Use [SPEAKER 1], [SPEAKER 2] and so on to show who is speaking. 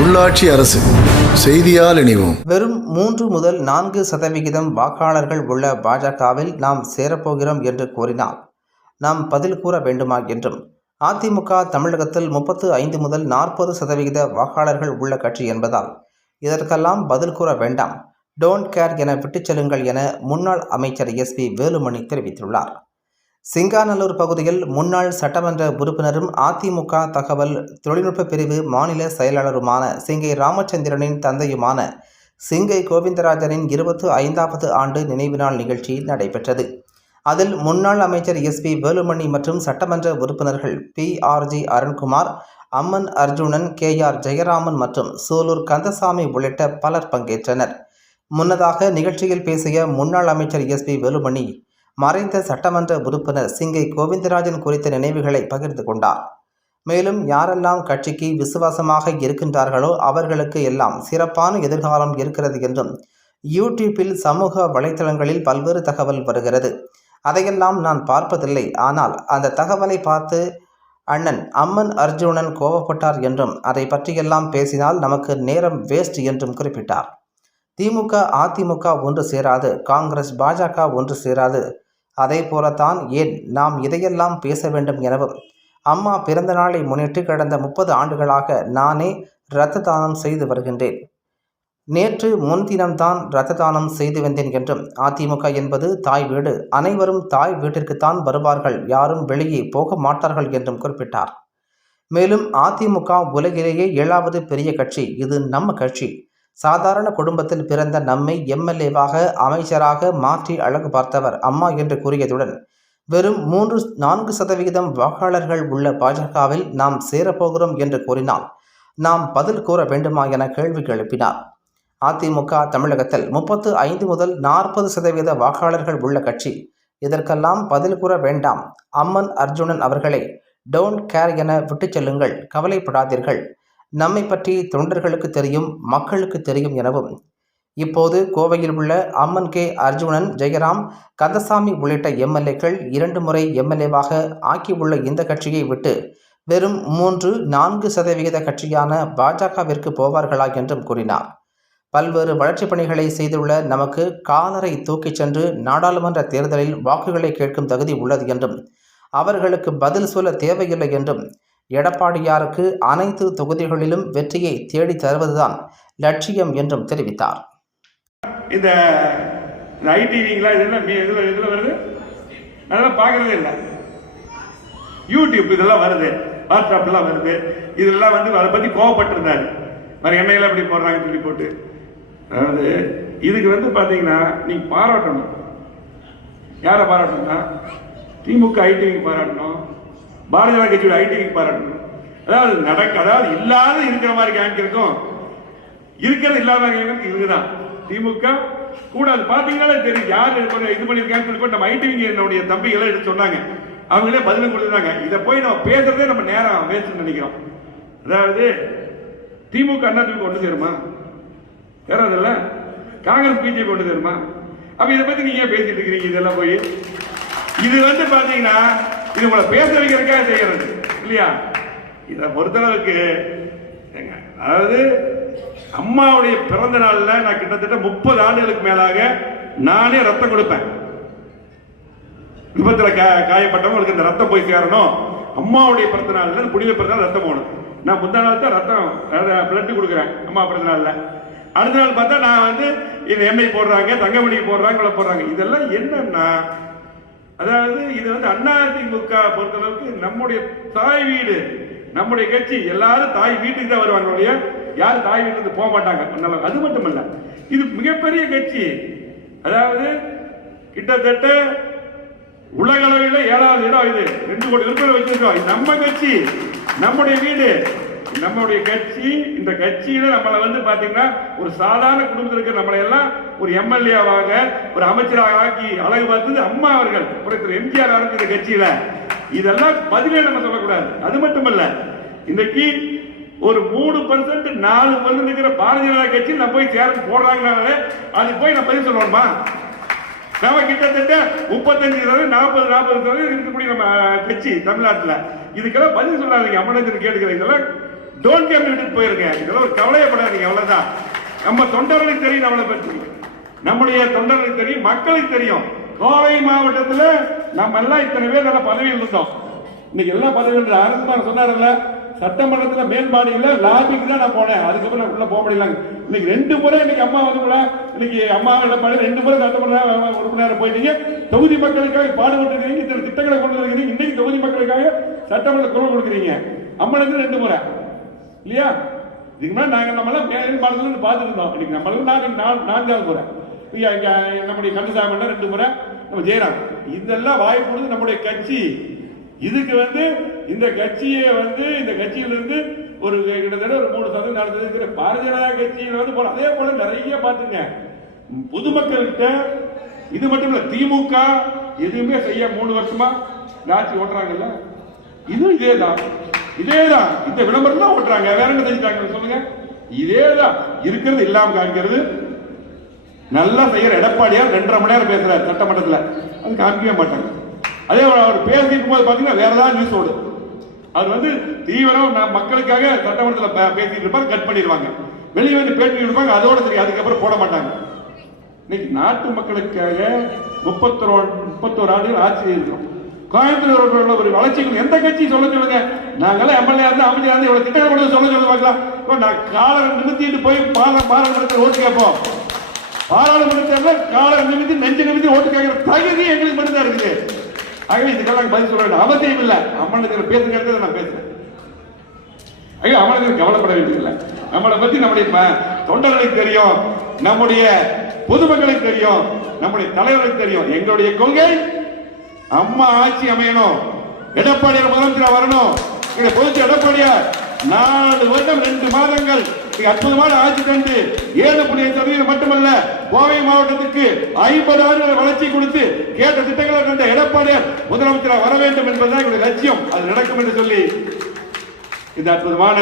[SPEAKER 1] உள்ளாட்சி அரசு செய்தியால் இணைவோம்.
[SPEAKER 2] வெறும் மூன்று முதல் நான்கு சதவிகிதம் வாக்காளர்கள் உள்ள பாஜகவில் நாம் சேரப்போகிறோம் என்று கூறினால் நாம் பதில் கூற வேண்டுமா என்றும் அதிமுக தமிழகத்தில் முப்பத்து ஐந்து முதல் நாற்பது சதவிகித வாக்காளர்கள் உள்ள கட்சி என்பதால் இதற்கெல்லாம் பதில் கூற வேண்டாம். டோன்ட் கேர் என விட்டுச் செல்லுங்கள் என முன்னாள் அமைச்சர் எஸ் பி வேலுமணி தெரிவித்துள்ளார். சிங்காநல்லூர் பகுதியில் முன்னாள் சட்டமன்ற உறுப்பினரும் அதிமுக தகவல் தொழில்நுட்ப பிரிவு மாநில செயலாளருமான சிங்கை ராமச்சந்திரனின் தந்தையுமான சிங்கை கோவிந்தராஜனின் இருபத்து ஐந்தாவது ஆண்டு நினைவு நாள் நிகழ்ச்சி நடைபெற்றது. அதில் முன்னாள் அமைச்சர் எஸ்பி வேலுமணி மற்றும் சட்டமன்ற உறுப்பினர்கள் P R G Arunkumar Amman Arjunan K R Jayaraman மற்றும் சூலூர் கந்தசாமி உள்ளிட்ட பலர் பங்கேற்றனர். முன்னதாக நிகழ்ச்சியில் பேசிய முன்னாள் அமைச்சர் எஸ்பி வேலுமணி மறைந்த சட்டமன்ற உறுப்பினர் சிங்கை கோவிந்தராஜன் குறித்த நினைவுகளை பகிர்ந்து கொண்டார். மேலும் யாரெல்லாம் கட்சிக்கு விசுவாசமாக இருக்கின்றார்களோ அவர்களுக்கு எல்லாம் சிறப்பான எதிர்காலம் இருக்கிறது என்றும் யூடியூப்பில் சமூக வலைத்தளங்களில் பல்வேறு தகவல் வருகிறது. அதையெல்லாம் நான் பார்ப்பதில்லை. ஆனால் அந்த தகவலை பார்த்து அண்ணன் அம்மன் அர்ஜுனன் கோபப்பட்டார் என்றும் அதை பற்றியெல்லாம் பேசினால் நமக்கு நேரம் வேஸ்ட் என்றும் குறிப்பிட்டார். திமுக அதிமுக ஒன்று சேராது. காங்கிரஸ் பாஜக ஒன்று சேராது. அதே போலத்தான் ஏன் நாம் இதையெல்லாம் பேச வேண்டும் எனவும்? அம்மா பிறந்த நாளை முன்னிட்டு கடந்த முப்பது ஆண்டுகளாக நானே இரத்த தானம் செய்து வருகின்றேன். நேற்று முன்தினம்தான் இரத்த தானம் செய்து வந்தேன் என்றும் அதிமுக என்பது தாய் வீடு அனைவரும் தாய் வீட்டிற்குத்தான் வருவார்கள் யாரும் வெளியே போக மாட்டார்கள் என்றும் குறிப்பிட்டார். மேலும் அதிமுக உலகிலேயே ஏழாவது பெரிய கட்சி இது நம்ம கட்சி. சாதாரண குடும்பத்தில் பிறந்த நம்மை எம்எல்ஏவாக அமைச்சராக மாற்றி அழகு பார்த்தவர் அம்மா என்று கூறியதுடன் வெறும் மூன்று நான்கு சதவிகிதம் வாக்காளர்கள் உள்ள பாஜகவில் நாம் சேரப்போகிறோம் என்று கூறினால் நாம் பதில் கூற வேண்டுமா என கேள்வி எழுப்பினார். அதிமுக தமிழகத்தில் முப்பத்து ஐந்து முதல் நாற்பது சதவீத வாக்காளர்கள் உள்ள கட்சி இதற்கெல்லாம் பதில் கூற வேண்டாம். அம்மன் அர்ஜுனன் அவர்களை டோன்ட் கேர் என விட்டுச் செல்லுங்கள் கவலைப்படாதீர்கள். நம்மை பற்றி தொண்டர்களுக்கு தெரியும் மக்களுக்கு தெரியும் எனவும். இப்போது கோவையில் உள்ள அம்மன் கே. அர்ஜுனன் ஜெயராம் கந்தசாமி உள்ளிட்ட எம்எல்ஏக்கள் இரண்டு முறை எம்எல்ஏவாக ஆக்கியுள்ள இந்த கட்சியை விட்டு வெறும் மூன்று நான்கு சதவிகித கட்சியான பாஜகவிற்கு போவார்களா என்றும் கூறினார். பல்வேறு வளர்ச்சிப் பணிகளை செய்துள்ள நமக்கு காலரை தூக்கிச் சென்று நாடாளுமன்ற தேர்தலில் வாக்குகளை கேட்கும் தகுதி உள்ளது என்றும் அவர்களுக்கு பதில் சொல்ல தேவையில்லை என்றும் எடப்பாடியாருக்கு அனைத்து தொகுதிகளிலும் வெற்றியை தேடித் தருவதுதான் லட்சியம் என்றும் தெரிவித்தார்.
[SPEAKER 3] இந்த ஐடிவிங்களா இதெல்லாம் இதில் வருது? அதெல்லாம் பார்க்கறதே இல்லை. யூடியூப் இதெல்லாம் வருது. வாட்ஸ்அப்லாம் வருது. இதெல்லாம் வந்து அதை பற்றி கோவப்பட்டிருந்தாரு. வேறு எண்ணெயில் அப்படி போடுறாங்கன்னு சொல்லி போட்டு. அதாவது இதுக்கு வந்து பார்த்தீங்கன்னா நீங்கள் பாராட்டணும். யாரை பாராட்டணும்னா திமுக ஐடிவிக்கு பாராட்டணும். பாரதிய ஜனதா கட்சியோட ஐடிக்கு பாராட்டணும். அதாவது நடக்க அதாவது இல்லாத இருக்கிற மாதிரி காமிக்கிறதுக்கும் இருக்கிறது இல்லாத இதுதான். திமுக கூட அது பார்த்தீங்கன்னா தெரியும். யார் இது பண்ணிருக்காங்க சொல்லி நம்ம ஐடிவிங்க என்னுடைய தம்பிகளை எடுத்து சொன்னாங்க. அவங்களே பதிலும் கொடுத்துருந்தாங்க. இதை போய் நம்ம பேசுறதே நம்ம நேரம் வேஸ்ட்னு நினைக்கிறோம். அதாவது திமுக அண்ணா திமுக ஒன்று சேருமா? இல்லை காங்கிரஸ் பிஜேபி ஒன்று சேருமா? அப்ப இதை பத்தி நீங்க ஏன் பேசிட்டு இருக்கிறீங்க? இதெல்லாம் போய். இது வந்து பாத்தீங்கன்னா இது உங்களை பேச வைக்கிறதுக்காக செய்கிறது இல்லையா? இதை பொறுத்தளவுக்கு ஏங்க, அதாவது அம்மாவுடைய பிறந்த நாளில் நான் கிட்டத்தட்ட முப்பது ஆண்டுகளுக்கு மேலாக நானே ரத்தம் கொடுப்பேன். விபத்தில் கா- காயப்பட்டவங்களுக்கு இந்த ரத்தம் போய் சேரணும். அம்மாவுடைய பிறந்த நாளில் புனித பிறந்த நாள் ரத்தம் போகணும். நான் முந்தா நாள் தான் ரத்தம் பிளட்டு கொடுக்குறேன் அம்மா பிறந்த நாளில். அடுத்த நாள் பார்த்தா நான் வந்து இது எண்ணெய் போடுறாங்க தங்கமணி போடுறாங்க போடுறாங்க. இதெல்லாம் என்னன்னா அதாவது இது வந்து அதிமுக பொறுத்தளவுக்கு நம்முடைய தாய் வீடு நம்முடைய கட்சி. எல்லாரும் தாய் வீட்டுக்கு தான் வருவாங்க ஒழிய யாரும் தாய் வீட்டுக்கு போக மாட்டாங்க. அது மட்டும் இல்ல இது மிகப்பெரிய கட்சி. அதாவது கிட்டத்தட்ட உலக அளவில் ஏழாவது இடம் இது. ரெண்டு கோடி உறுப்பினர் வச்சிருக்கோம். நம்ம கட்சி நம்முடைய வீடு. நம்முடைய கட்சி இந்த கட்சியில நம்மளை வந்து பாத்தீங்கன்னா ஒரு சாதாரண குடும்பத்தில் இருக்கிற நம்மளை எல்லாம் ஒரு எம்எல்ஏவாக ஒரு அமைச்சராக ஆக்கி அழகு பார்த்தது அம்மா அவர்கள் புரட்சி எம்ஜிஆர் அவர்கள் இந்த கட்சியில. இதெல்லாம் பதிலே நம்ம சொல்லக்கூடாது. அது மட்டுமல்ல இன்னைக்கு ஒரு மூணு பர்சன்ட் நாலு பர்சன்ட் இருக்கிற பாரதிய ஜனதா கட்சி நான் போய் சேர்ந்து போடுறாங்கனாலே அது போய் நான் பதில் சொல்லணுமா? நம்ம கிட்டத்தட்ட முப்பத்தஞ்சு சதவீதம் நாற்பது நாற்பது சதவீதம் இருக்கக்கூடிய நம்ம கட்சி தமிழ்நாட்டில். இதுக்கெல்லாம் பதில் சொல்லாதீங்க அம்மனத்தில் கேட்டுக்கிறேன் இதெல்லாம் டோன்ட் கேம் விட்டுட்டு போயிருங்க. இதெல்லாம் ஒரு கவலையப்படாதீங்க அவ்வளவுதான். நம்ம தொண்டர்களுக்கு தெரியும் நம்மளை பற்றி நம்முடைய தொண்டர்களுக்கு தெரியும் மக்களுக்கு தெரியும். கோவை மாவட்டத்துல நம்ம எல்லாம் இத்தனை பேர் நல்ல பதவியில் இருந்தோம் இன்னைக்கு எல்லா பதவியில் அரசுமார் சொன்னார்ல சட்டமன்றத்துல மேம்பாடு இல்ல லாபிக்கு தான் நான் போனேன். அதுக்கப்புறம் உள்ள போக முடியலாங்க இன்னைக்கு ரெண்டு முறை இன்னைக்கு அம்மா வந்து இன்னைக்கு அம்மா எடப்பாடி ரெண்டு முறை சட்டமன்ற உறுப்பினர் போயிட்டீங்க. தொகுதி மக்களுக்காக பாடுபட்டு இருக்கீங்க இத்தனை திட்டங்களை கொண்டு வருகிறீங்க இன்னைக்கு தொகுதி மக்களுக்காக சட்டமன்ற குரல் கொடுக்குறீங்க. அம்மனுக்கு ரெண்டு முறை. இல்லையா? இதுக்கு முன்னாடி நாங்க நம்ம எல்லாம் மேம்பாடுல பார்த்துருந்தோம் இன்னைக்கு நம்ம எல்லாம் நாங்க நான்காவது முறை நம்முடைய கந்தசாமி அண்ணன் ரெண்டு முறை நம்ம ஜெயராம். இதெல்லாம் வாய்ப்பு கொடுத்து நம்முடைய கட்சி. இதுக்கு வந்து இந்த கட்சியை வந்து இந்த கட்சியிலிருந்து ஒரு கிட்டத்தட்ட ஒரு மூணு சதவீதம் நாலு சதவீதம் பாரதிய ஜனதா கட்சியில வந்து போல. அதே போல நிறைய பாத்துங்க பொதுமக்கள்கிட்ட இது மட்டும் இல்ல திமுக எதுவுமே செய்ய மூணு வருஷமா இந்த ஆட்சி ஓட்டுறாங்கல்ல. இதுவும் இதே தான் இதேதான். இந்த விளம்பரம் தான் ஓட்டுறாங்க. வேற என்ன செஞ்சுட்டாங்க சொல்லுங்க. இதேதான். இருக்கிறது இல்லாம காமிக்கிறது. நல்லா செய்யற எடப்பாடியார் ரெண்டரை மணி நேரம் பேசுறாரு சட்டமன்றத்துல. அது காமிக்கவே மாட்டாங்க. அதே அவர் பேசிட்டு போது பாத்தீங்கன்னா வேற ஏதாவது நியூஸ் ஓடு. அவர் வந்து தீவிரம் மக்களுக்காக சட்டமன்றத்தில் பேசிட்டு இருப்பாங்க கட் பண்ணிடுவாங்க. வெளியே வந்து பேட்டி இருப்பாங்க அதோட சரி அதுக்கப்புறம் போட மாட்டாங்க. இன்னைக்கு நாட்டு மக்களுக்காக முப்பத்தொரு முப்பத்தோரு ஆண்டுகள் ஆட்சி இருக்கிறோம் கோயம்புத்தூர் ஒரு வளர்ச்சிக்கு எந்த கட்சி சொல்ல சொல்லுங்க. நாங்கெல்லாம் எம்எல்ஏ இருந்து அமைச்சர் இருந்து இவ்வளவு திட்டம் கொண்டு சொல்ல சொல்லுங்க பார்க்கலாம். இப்போ நான் காலை நிமித்திட்டு போய் பார பாராளுமன்றத்தில் ஓட்டு கேட்போம். பாராளுமன்றத்தில் காலை நிமித்தி நெஞ்சு நிமித்தி ஓட்டு கேட்கிற தகுதி எங்களுக்கு மட்டும்தான் இருக்குது. ஆகவே இதுக்கெல்லாம் பதில் சொல்ல வேண்டிய அவசியம் இல்லை. அம்மனுக்கு பேசுங்கிறத நான் பேசுறேன். ஐயோ அவனுக்கு கவலைப்பட வேண்டியதில்லை. நம்மளை பத்தி நம்முடைய ப- தொண்டர்களுக்கு தெரியும். நம்முடைய பொதுமக்களுக்கு தெரியும். நம்முடைய தலைவர்களுக்கு தெரியும். எங்களுடைய கொள்கை அம்மா ஆட்சி அமையணும். எடப்பாடியார் முதலமைச்சர் வரணும். இந்த பொதுச்சு எடப்பாடியார். நாலு வருடம் ரெண்டு மாதங்கள். அற்புதமான ஆட்சி கண்டு ஏழு புள்ளி சதவீதம் மட்டுமல்ல கோவை மாவட்டத்துக்கு ஐம்பது ஆண்டுகள் வளர்ச்சி கொடுத்து கேட்ட திட்டங்களை கண்ட எடப்பாடியார் முதலமைச்சராக வர வேண்டும் என்பதுதான் எங்களுடைய லட்சியம். அது நடக்கும் என்று சொல்லி இந்த அற்புதமான